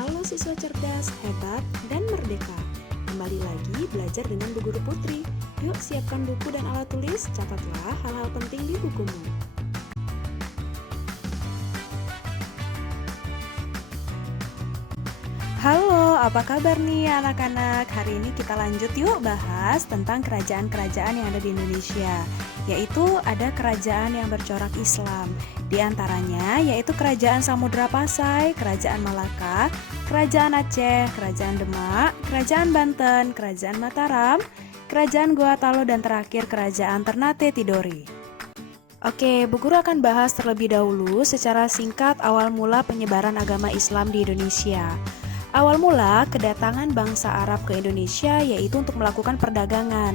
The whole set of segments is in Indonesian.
Halo siswa cerdas, hebat, dan merdeka. Kembali lagi belajar dengan Bu Guru Putri. Yuk siapkan buku dan alat tulis, catatlah hal-hal penting di bukumu. Halo, apa kabar nih anak-anak? Hari ini kita lanjut yuk bahas tentang kerajaan-kerajaan yang ada di Indonesia. Yaitu ada kerajaan yang bercorak Islam. Di antaranya yaitu Kerajaan Samudra Pasai, Kerajaan Malaka, Kerajaan Aceh, Kerajaan Demak, Kerajaan Banten, Kerajaan Mataram, Kerajaan Gorontalo, dan terakhir Kerajaan Ternate Tidore. Oke, Bu Guru akan bahas terlebih dahulu secara singkat awal mula penyebaran agama Islam di Indonesia. Awal mula kedatangan bangsa Arab ke Indonesia yaitu untuk melakukan perdagangan.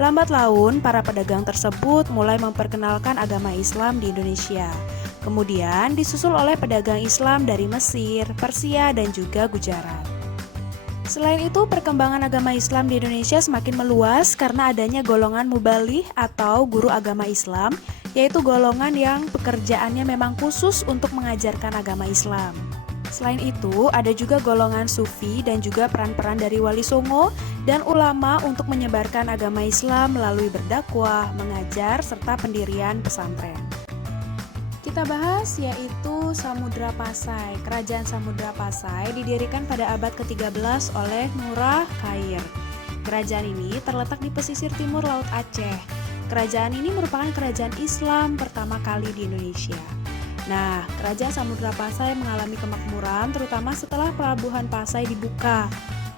Lambat laun, para pedagang tersebut mulai memperkenalkan agama Islam di Indonesia. Kemudian disusul oleh pedagang Islam dari Mesir, Persia, dan juga Gujarat. Selain itu, perkembangan agama Islam di Indonesia semakin meluas karena adanya golongan muballigh atau guru agama Islam, yaitu golongan yang pekerjaannya memang khusus untuk mengajarkan agama Islam. Selain itu, ada juga golongan sufi dan juga peran-peran dari wali songo dan ulama untuk menyebarkan agama Islam melalui berdakwah, mengajar, serta pendirian pesantren. Kita bahas yaitu Samudra Pasai. Kerajaan Samudra Pasai didirikan pada abad ke-13 oleh Ngurah Khair. Kerajaan ini terletak di pesisir timur Laut Aceh. Kerajaan ini merupakan kerajaan Islam pertama kali di Indonesia. Nah, Kerajaan Samudra Pasai mengalami kemakmuran terutama setelah Pelabuhan Pasai dibuka.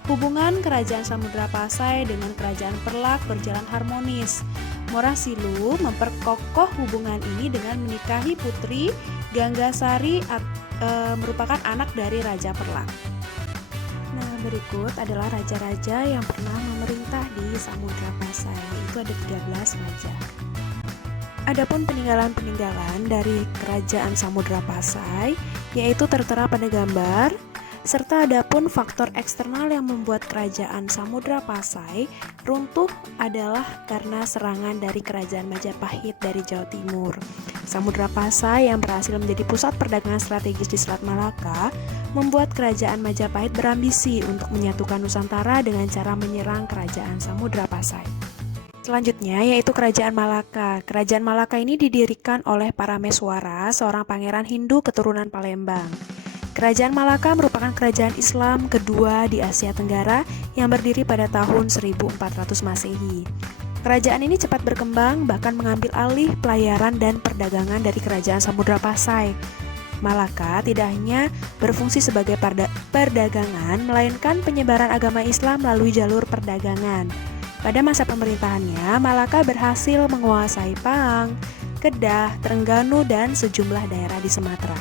Hubungan Kerajaan Samudra Pasai dengan Kerajaan Perlak berjalan harmonis. Morah Silu memperkokoh hubungan ini dengan menikahi putri Ganggasari merupakan anak dari Raja Perlak. Nah, berikut adalah raja-raja yang pernah memerintah di Samudra Pasai, yaitu ada 13 raja. Adapun peninggalan-peninggalan dari Kerajaan Samudra Pasai yaitu tertera pada gambar, serta adapun faktor eksternal yang membuat Kerajaan Samudra Pasai runtuh adalah karena serangan dari Kerajaan Majapahit dari Jawa Timur. Samudra Pasai yang berhasil menjadi pusat perdagangan strategis di Selat Malaka membuat Kerajaan Majapahit berambisi untuk menyatukan Nusantara dengan cara menyerang Kerajaan Samudra Pasai. Selanjutnya yaitu Kerajaan Malaka. Kerajaan Malaka ini didirikan oleh Parameswara, seorang pangeran Hindu keturunan Palembang. Kerajaan Malaka merupakan kerajaan Islam kedua di Asia Tenggara yang berdiri pada tahun 1400 Masehi. Kerajaan ini cepat berkembang, bahkan mengambil alih pelayaran dan perdagangan dari Kerajaan Samudra Pasai. Malaka tidak hanya berfungsi sebagai perdagangan, melainkan penyebaran agama Islam melalui jalur perdagangan. Pada masa pemerintahannya, Malaka berhasil menguasai Pahang, Kedah, Terengganu, dan sejumlah daerah di Sumatera.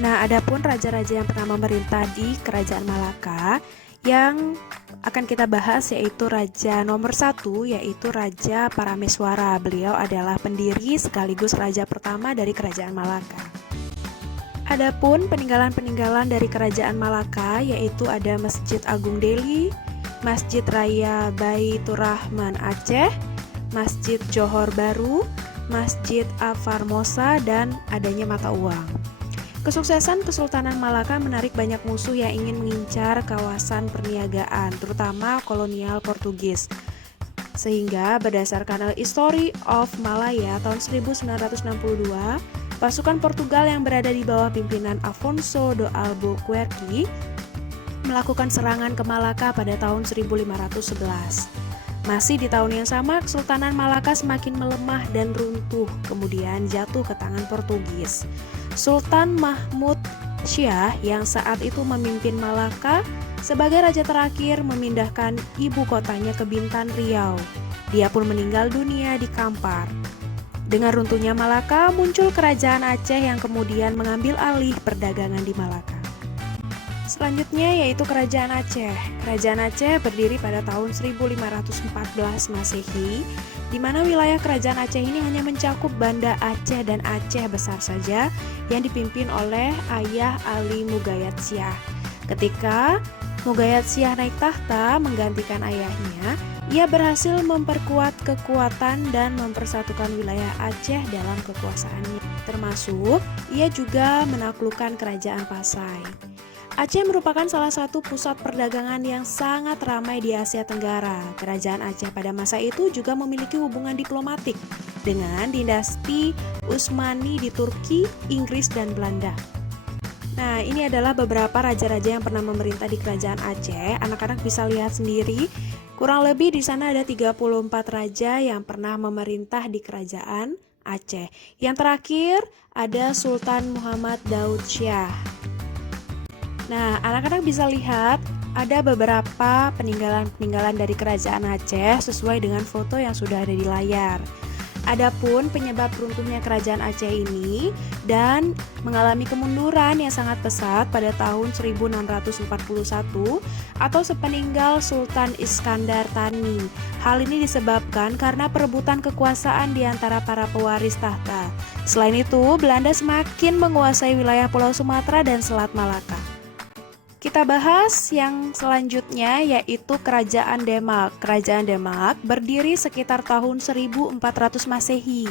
Nah, adapun raja-raja yang pernah memerintah di Kerajaan Malaka yang akan kita bahas yaitu raja nomor 1, yaitu Raja Parameswara. Beliau adalah pendiri sekaligus raja pertama dari Kerajaan Malaka. Adapun peninggalan-peninggalan dari Kerajaan Malaka yaitu ada Masjid Agung Deli, Masjid Raya Baitur Rahman Aceh, Masjid Johor Baru, Masjid Al-Farmosa, dan adanya mata uang. Kesuksesan Kesultanan Malaka menarik banyak musuh yang ingin mengincar kawasan perniagaan, terutama kolonial Portugis. Sehingga berdasarkan History of Malaya tahun 1962, pasukan Portugal yang berada di bawah pimpinan Afonso do Albuquerque melakukan serangan ke Malaka pada tahun 1511. Masih di tahun yang sama, Kesultanan Malaka semakin melemah dan runtuh, kemudian jatuh ke tangan Portugis. Sultan Mahmud Syah yang saat itu memimpin Malaka sebagai raja terakhir memindahkan ibu kotanya ke Bintan, Riau. Dia pun meninggal dunia di Kampar. Dengan runtuhnya Malaka, muncul Kerajaan Aceh yang kemudian mengambil alih perdagangan di Malaka. Selanjutnya yaitu Kerajaan Aceh. Kerajaan Aceh berdiri pada tahun 1514 Masehi, di mana wilayah Kerajaan Aceh ini hanya mencakup Banda Aceh dan Aceh besar saja yang dipimpin oleh ayah Ali Mugayat Syah. Ketika Mugayat Syah naik tahta menggantikan ayahnya, ia berhasil memperkuat kekuatan dan mempersatukan wilayah Aceh dalam kekuasaannya. Termasuk, ia juga menaklukkan Kerajaan Pasai. Aceh merupakan salah satu pusat perdagangan yang sangat ramai di Asia Tenggara. Kerajaan Aceh pada masa itu juga memiliki hubungan diplomatik dengan dinasti Utsmani di Turki, Inggris, dan Belanda. Nah, ini adalah beberapa raja-raja yang pernah memerintah di kerajaan Aceh. Anak-anak bisa lihat sendiri, kurang lebih di sana ada 34 raja yang pernah memerintah di kerajaan Aceh. Yang terakhir ada Sultan Muhammad Daud Shah. Nah, anak-anak bisa lihat ada beberapa peninggalan-peninggalan dari kerajaan Aceh sesuai dengan foto yang sudah ada di layar. Adapun penyebab runtuhnya kerajaan Aceh ini dan mengalami kemunduran yang sangat pesat pada tahun 1641 atau sepeninggal Sultan Iskandar Thani. Hal ini disebabkan karena perebutan kekuasaan di antara para pewaris tahta. Selain itu, Belanda semakin menguasai wilayah Pulau Sumatera dan Selat Malaka. Kita bahas yang selanjutnya yaitu Kerajaan Demak. Kerajaan Demak berdiri sekitar tahun 1400 Masehi.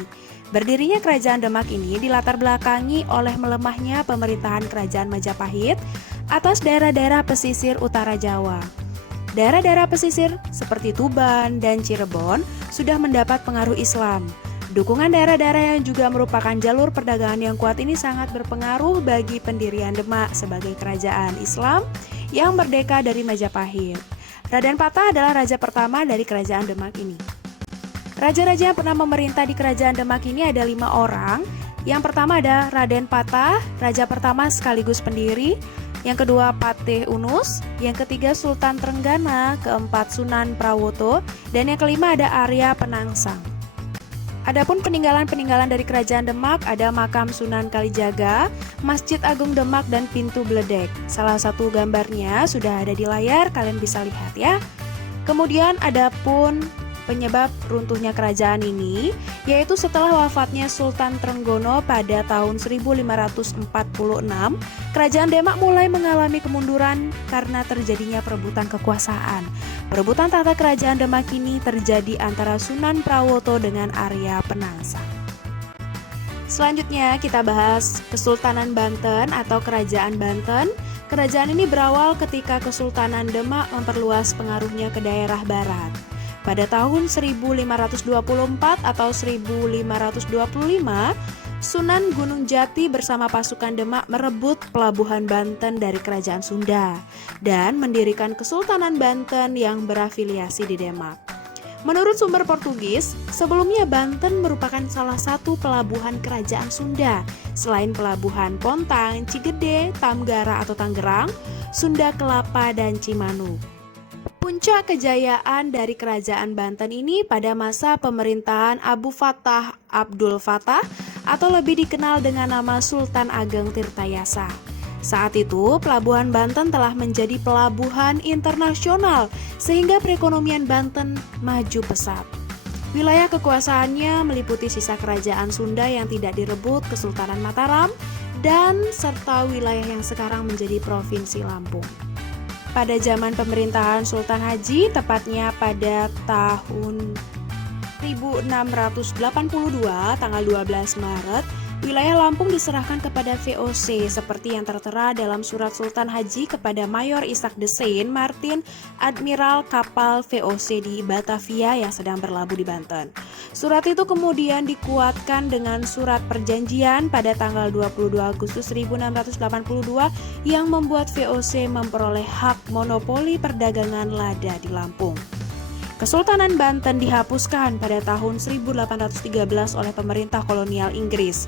Berdirinya Kerajaan Demak ini dilatar belakangi oleh melemahnya pemerintahan Kerajaan Majapahit atas daerah-daerah pesisir utara Jawa. Daerah-daerah pesisir seperti Tuban dan Cirebon sudah mendapat pengaruh Islam. Dukungan daerah-daerah yang juga merupakan jalur perdagangan yang kuat ini sangat berpengaruh bagi pendirian Demak sebagai kerajaan Islam yang merdeka dari Majapahit. Raden Patah adalah raja pertama dari kerajaan Demak ini. Raja-raja yang pernah memerintah di kerajaan Demak ini ada 5 orang. Yang pertama ada Raden Patah, raja pertama sekaligus pendiri. Yang kedua Patih Unus, yang ketiga Sultan Trenggana, keempat Sunan Prawoto, dan yang kelima ada Arya Penangsang. Adapun peninggalan-peninggalan dari kerajaan Demak ada makam Sunan Kalijaga, Masjid Agung Demak, dan Pintu Bledek. Salah satu gambarnya sudah ada di layar, kalian bisa lihat ya. Kemudian adapun penyebab runtuhnya kerajaan ini, yaitu setelah wafatnya Sultan Trenggono pada tahun 1546, kerajaan Demak mulai mengalami kemunduran karena terjadinya perebutan kekuasaan. Perebutan tahta kerajaan Demak ini terjadi antara Sunan Prawoto dengan Arya Penangsang. Selanjutnya kita bahas Kesultanan Banten atau Kerajaan Banten. Kerajaan ini berawal ketika Kesultanan Demak memperluas pengaruhnya ke daerah barat. Pada tahun 1524 atau 1525, Sunan Gunung Jati bersama pasukan Demak merebut pelabuhan Banten dari Kerajaan Sunda dan mendirikan Kesultanan Banten yang berafiliasi di Demak. Menurut sumber Portugis, sebelumnya Banten merupakan salah satu pelabuhan Kerajaan Sunda. Selain pelabuhan Pontang, Cigede, Tamgara atau Tangerang, Sunda Kelapa, dan Cimanuk. Puncak kejayaan dari Kerajaan Banten ini pada masa pemerintahan Abu Fatah Abdul Fatah atau lebih dikenal dengan nama Sultan Ageng Tirtayasa. Saat itu, pelabuhan Banten telah menjadi pelabuhan internasional sehingga perekonomian Banten maju pesat. Wilayah kekuasaannya meliputi sisa kerajaan Sunda yang tidak direbut Kesultanan Mataram dan serta wilayah yang sekarang menjadi Provinsi Lampung. Pada zaman pemerintahan Sultan Haji, tepatnya pada tahun 1682, tanggal 12 Maret, wilayah Lampung diserahkan kepada VOC seperti yang tertera dalam surat Sultan Haji kepada Mayor Ishak de Saint Martin, Admiral kapal VOC di Batavia yang sedang berlabuh di Banten. Surat itu kemudian dikuatkan dengan surat perjanjian pada tanggal 22 Agustus 1682 yang membuat VOC memperoleh hak monopoli perdagangan lada di Lampung. Kesultanan Banten dihapuskan pada tahun 1813 oleh pemerintah kolonial Inggris.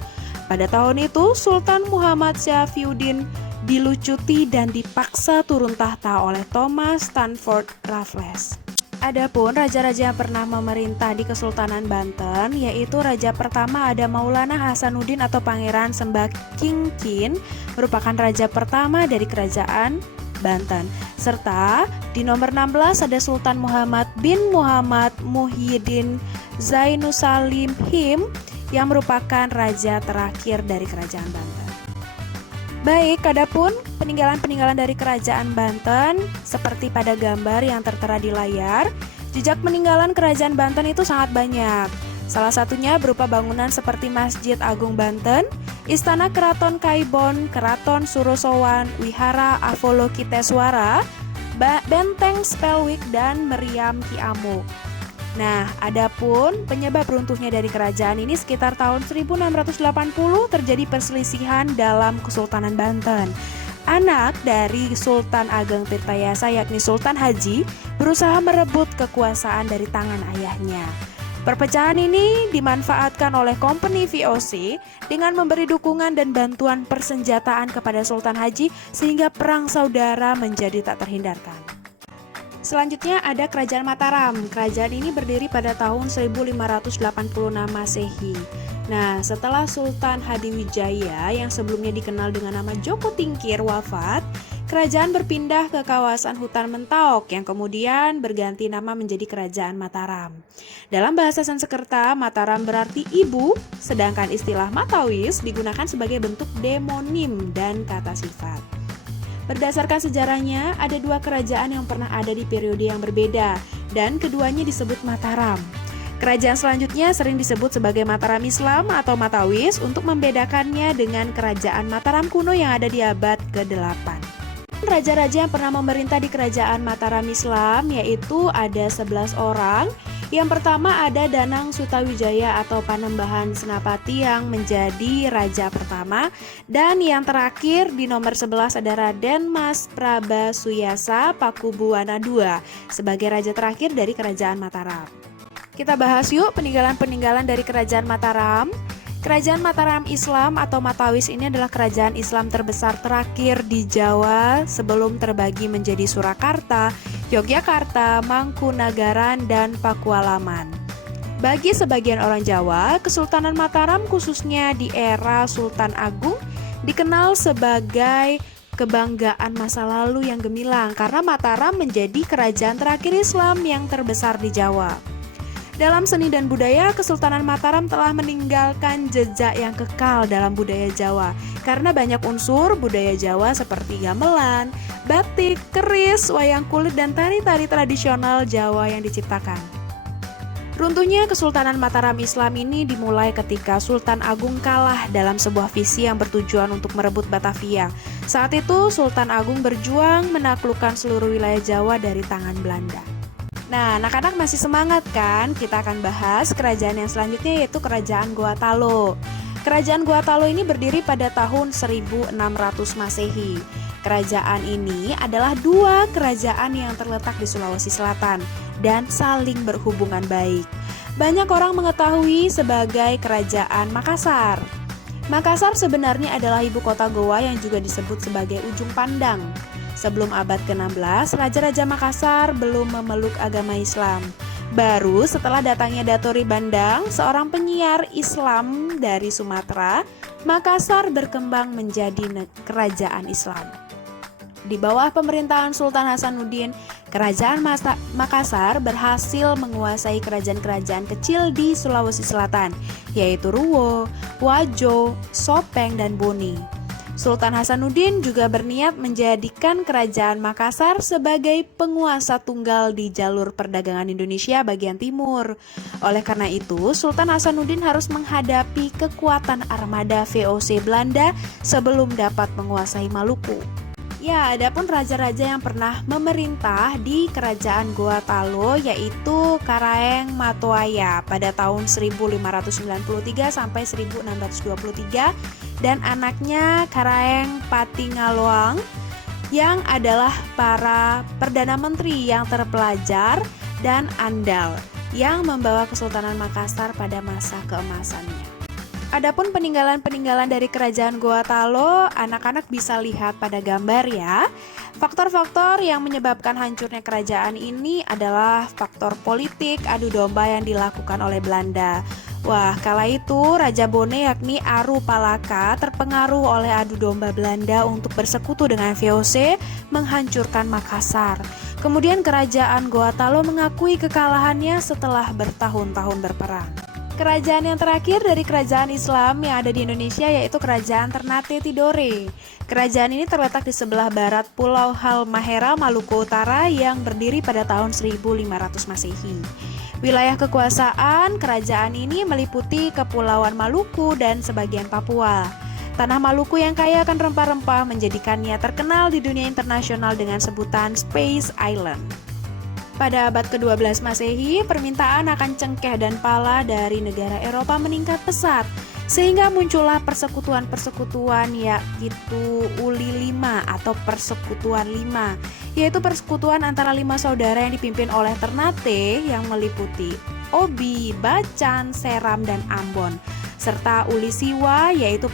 Pada tahun itu, Sultan Muhammad Syafiuddin dilucuti dan dipaksa turun tahta oleh Thomas Stanford Raffles. Adapun raja-raja yang pernah memerintah di Kesultanan Banten, yaitu raja pertama ada Maulana Hasanuddin atau Pangeran Sembakingkin, merupakan raja pertama dari kerajaan Banten. Serta di nomor 16 ada Sultan Muhammad bin Muhammad Muhyiddin Zainusalim Him yang merupakan raja terakhir dari kerajaan Banten. Baik, adapun peninggalan-peninggalan dari kerajaan Banten seperti pada gambar yang tertera di layar, jejak peninggalan kerajaan Banten itu sangat banyak. Salah satunya berupa bangunan seperti Masjid Agung Banten, Istana Keraton Kaibon, Keraton Surosowan, Wihara Avalokiteswara, Benteng Spelwick, dan Meriam Kiamuk. Nah, adapun penyebab runtuhnya dari kerajaan ini sekitar tahun 1680 terjadi perselisihan dalam Kesultanan Banten. Anak dari Sultan Ageng Tirtayasa yakni Sultan Haji berusaha merebut kekuasaan dari tangan ayahnya. Perpecahan ini dimanfaatkan oleh Company VOC dengan memberi dukungan dan bantuan persenjataan kepada Sultan Haji sehingga perang saudara menjadi tak terhindarkan. Selanjutnya ada Kerajaan Mataram. Kerajaan ini berdiri pada tahun 1586 Masehi. Nah, setelah Sultan Hadiwijaya yang sebelumnya dikenal dengan nama Joko Tingkir wafat, kerajaan berpindah ke kawasan hutan Mentaok yang kemudian berganti nama menjadi Kerajaan Mataram. Dalam bahasa Sanskerta, Mataram berarti ibu, sedangkan istilah Matawis digunakan sebagai bentuk demonim dan kata sifat. Berdasarkan sejarahnya, ada dua kerajaan yang pernah ada di periode yang berbeda, dan keduanya disebut Mataram. Kerajaan selanjutnya sering disebut sebagai Mataram Islam atau Matawis untuk membedakannya dengan Kerajaan Mataram kuno yang ada di abad ke-8. Raja-raja yang pernah memerintah di Kerajaan Mataram Islam yaitu ada 11 orang. Yang pertama ada Danang Sutawijaya atau Panembahan Senapati yang menjadi raja pertama. Dan yang terakhir di nomor 11 ada Raden Mas Prabasuyasa Pakubuwana II sebagai raja terakhir dari Kerajaan Mataram. Kita bahas yuk peninggalan-peninggalan dari Kerajaan Mataram. Kerajaan Mataram Islam atau Matawis ini adalah kerajaan Islam terbesar terakhir di Jawa sebelum terbagi menjadi Surakarta, Yogyakarta, Mangkunagaran, dan Pakualaman. Bagi sebagian orang Jawa, Kesultanan Mataram khususnya di era Sultan Agung dikenal sebagai kebanggaan masa lalu yang gemilang karena Mataram menjadi kerajaan terakhir Islam yang terbesar di Jawa. Dalam seni dan budaya, Kesultanan Mataram telah meninggalkan jejak yang kekal dalam budaya Jawa karena banyak unsur budaya Jawa seperti gamelan, batik, keris, wayang kulit, dan tari-tari tradisional Jawa yang diciptakan. Runtuhnya Kesultanan Mataram Islam ini dimulai ketika Sultan Agung kalah dalam sebuah visi yang bertujuan untuk merebut Batavia. Saat itu Sultan Agung berjuang menaklukkan seluruh wilayah Jawa dari tangan Belanda. Nah, anak-anak masih semangat kan? Kita akan bahas kerajaan yang selanjutnya yaitu Kerajaan Gotalo. Kerajaan Gotalo ini berdiri pada tahun 1600 Masehi. Kerajaan ini adalah dua kerajaan yang terletak di Sulawesi Selatan dan saling berhubungan baik. Banyak orang mengetahui sebagai Kerajaan Makassar. Makassar sebenarnya adalah ibu kota Goa yang juga disebut sebagai ujung pandang. Sebelum abad ke-16, Raja-Raja Makassar belum memeluk agama Islam. Baru setelah datangnya Datori Bandang, seorang penyiar Islam dari Sumatera, Makassar berkembang menjadi kerajaan Islam. Di bawah pemerintahan Sultan Hasanuddin, Kerajaan Makassar berhasil menguasai kerajaan-kerajaan kecil di Sulawesi Selatan, yaitu Ruwo, Wajo, Sopeng, dan Boni. Sultan Hasanuddin juga berniat menjadikan Kerajaan Makassar sebagai penguasa tunggal di jalur perdagangan Indonesia bagian timur. Oleh karena itu, Sultan Hasanuddin harus menghadapi kekuatan armada VOC Belanda sebelum dapat menguasai Maluku. Ya, adapun raja-raja yang pernah memerintah di Kerajaan Gotalo yaitu Karaeng Matoaya pada tahun 1593 sampai 1623 dan anaknya Karaeng Patingaloang yang adalah para perdana menteri yang terpelajar dan andal yang membawa Kesultanan Makassar pada masa keemasannya. Adapun peninggalan-peninggalan dari Kerajaan Gotalo, anak-anak bisa lihat pada gambar ya. Faktor-faktor yang menyebabkan hancurnya kerajaan ini adalah faktor politik adu domba yang dilakukan oleh Belanda. Wah, kala itu Raja Bone yakni Aru Palaka terpengaruh oleh adu domba Belanda untuk bersekutu dengan VOC menghancurkan Makassar. Kemudian Kerajaan Gotalo mengakui kekalahannya setelah bertahun-tahun berperang. Kerajaan yang terakhir dari kerajaan Islam yang ada di Indonesia yaitu Kerajaan Ternate Tidore. Kerajaan ini terletak di sebelah barat Pulau Halmahera, Maluku Utara yang berdiri pada tahun 1500 Masehi. Wilayah kekuasaan kerajaan ini meliputi Kepulauan Maluku dan sebagian Papua. Tanah Maluku yang kaya akan rempah-rempah menjadikannya terkenal di dunia internasional dengan sebutan Space Island. Pada abad ke-12 Masehi, permintaan akan cengkeh dan pala dari negara Eropa meningkat pesat, sehingga muncullah persekutuan-persekutuan yaitu Uli V atau Persekutuan 5, yaitu persekutuan antara 5 saudara yang dipimpin oleh Ternate yang meliputi Obi, Bacan, Seram, dan Ambon, serta Uli Siwa yaitu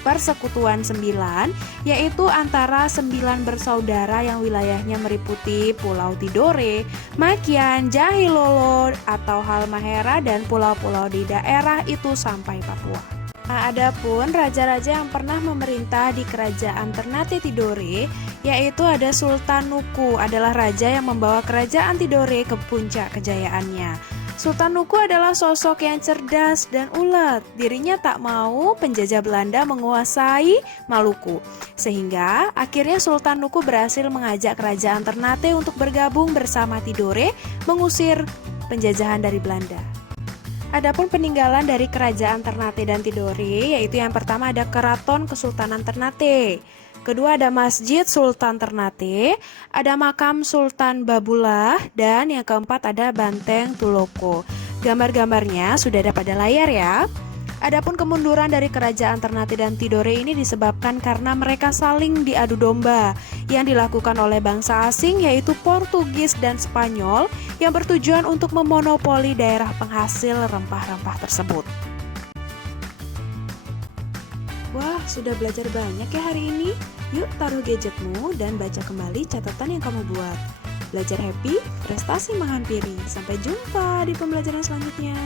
persekutuan 9, yaitu antara 9 bersaudara yang wilayahnya meliputi Pulau Tidore, Makian, Jahilolo atau Halmahera, dan pulau-pulau di daerah itu sampai Papua. Nah, adapun raja-raja yang pernah memerintah di kerajaan Ternate Tidore, yaitu ada Sultan Nuku, adalah raja yang membawa kerajaan Tidore ke puncak kejayaannya. Sultan Nuku adalah sosok yang cerdas dan ulet. Dirinya tak mau penjajah Belanda menguasai Maluku, sehingga akhirnya Sultan Nuku berhasil mengajak kerajaan Ternate untuk bergabung bersama Tidore mengusir penjajahan dari Belanda. Adapun peninggalan dari kerajaan Ternate dan Tidore, yaitu yang pertama ada Keraton Kesultanan Ternate, kedua ada Masjid Sultan Ternate, ada makam Sultan Babullah, dan yang keempat ada Banteng Tuloko. Gambar-gambarnya sudah ada pada layar ya. Adapun kemunduran dari kerajaan Ternate dan Tidore ini disebabkan karena mereka saling diadu domba yang dilakukan oleh bangsa asing yaitu Portugis dan Spanyol yang bertujuan untuk memonopoli daerah penghasil rempah-rempah tersebut. Wah, sudah belajar banyak ya hari ini? Yuk taruh gadgetmu dan baca kembali catatan yang kamu buat. Belajar happy, prestasi menghampiri. Sampai jumpa di pembelajaran selanjutnya.